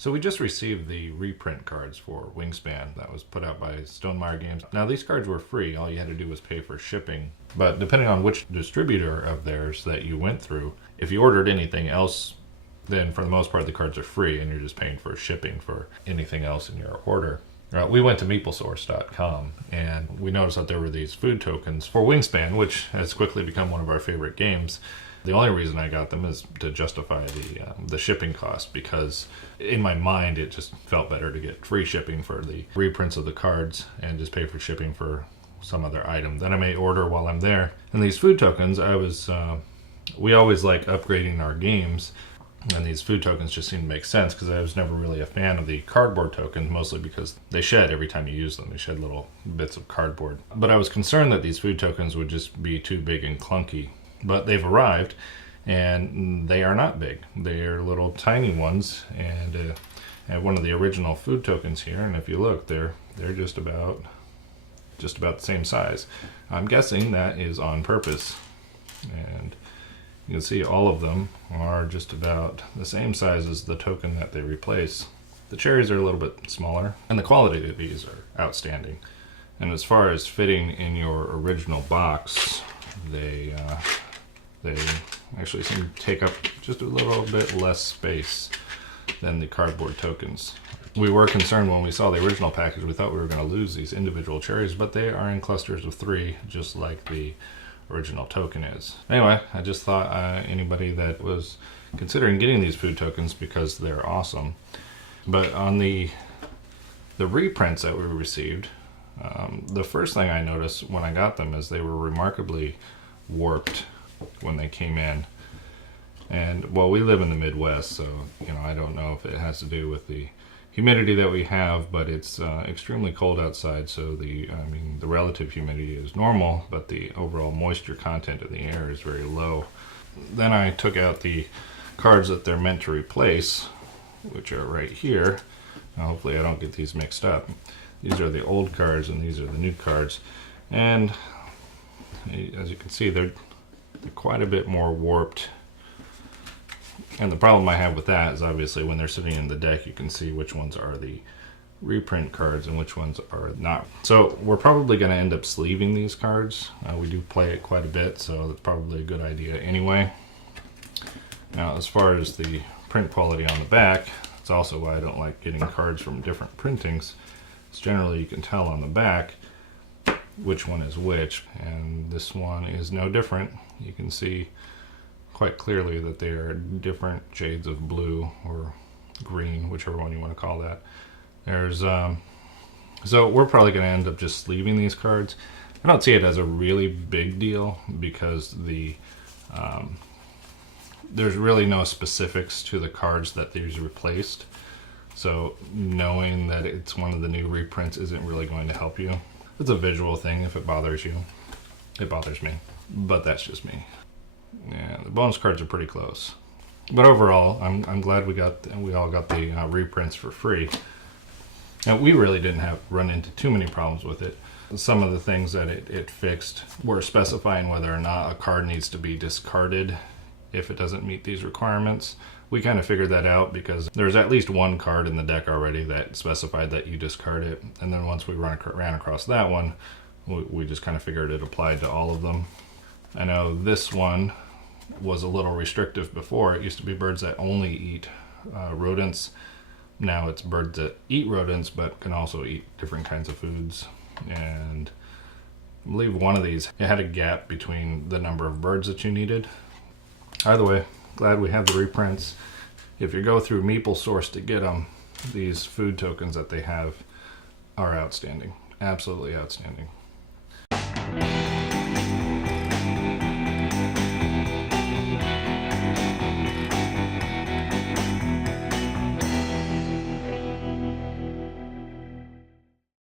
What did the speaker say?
So we just received the reprint cards for Wingspan that was put out by Stonemaier Games. Now these cards were free, all you had to do was pay for shipping. But depending on which distributor of theirs that you went through, if you ordered anything else, then for the most part the cards are free and you're just paying for shipping for anything else in your order. We went to MeepleSource.com and we noticed that there were these food tokens for Wingspan, which has quickly become one of our favorite games. The only reason I got them is to justify the shipping cost, because in my mind it just felt better to get free shipping for the reprints of the cards and just pay for shipping for some other item that I may order while I'm there. And these food tokens, we always like upgrading our games, and these food tokens just seem to make sense because I was never really a fan of the cardboard tokens, mostly because they shed every time you use them. They shed little bits of cardboard. But I was concerned that these food tokens would just be too big and clunky. But they've arrived, and they are not big. They are little tiny ones, and I have one of the original food tokens here, and if you look, they're just about the same size. I'm guessing that is on purpose, and you can see all of them are just about the same size as the token that they replace. The cherries are a little bit smaller, and the quality of these are outstanding. And as far as fitting in your original box, they actually seem to take up just a little bit less space than the cardboard tokens. We were concerned when we saw the original package. We thought we were going to lose these individual cherries, but they are in clusters of 3, just like the original token is. Anyway, I just thought anybody that was considering getting these food tokens, because they're awesome. But on the reprints that we received, the first thing I noticed when I got them is they were remarkably warped when they came in. And well, we live in the Midwest, so I don't know if it has to do with the humidity that we have, but it's extremely cold outside, so the relative humidity is normal, but the overall moisture content in the air is very low. Then I took out the cards that they're meant to replace, which are right here. Now, hopefully I don't get these mixed up. These are the old cards and these are the new cards, and as you can see, they're quite a bit more warped. And the problem I have with that is obviously when they're sitting in the deck, you can see which ones are the reprint cards and which ones are not. So we're probably going to end up sleeving these cards. We do play it quite a bit, so that's probably a good idea anyway. Now, as far as the print quality on the back, it's also why I don't like getting cards from different printings. It's generally, you can tell on the back which one is which, and this one is no different. You can see quite clearly that they are different shades of blue or green, whichever one you want to call that. So we're probably going to end up just sleeving these cards. I don't see it as a really big deal because there's really no specifics to the cards that these replaced. So knowing that it's one of the new reprints isn't really going to help you. It's a visual thing. If it bothers you, it bothers me, but that's just me. Yeah, the bonus cards are pretty close, but overall, I'm glad we all got the reprints for free. And we really didn't run into too many problems with it. Some of the things that it fixed were specifying whether or not a card needs to be discarded if it doesn't meet these requirements. We kind of figured that out because there's at least one card in the deck already that specified that you discard it. And then once we ran across that one, we just kind of figured it applied to all of them. I know this one was a little restrictive before. It used to be birds that only eat rodents. Now it's birds that eat rodents but can also eat different kinds of foods. And I believe one of these, it had a gap between the number of birds that you needed. Either way, glad we have the reprints. If you go through MeepleSource to get them, these food tokens that they have are outstanding. Absolutely outstanding.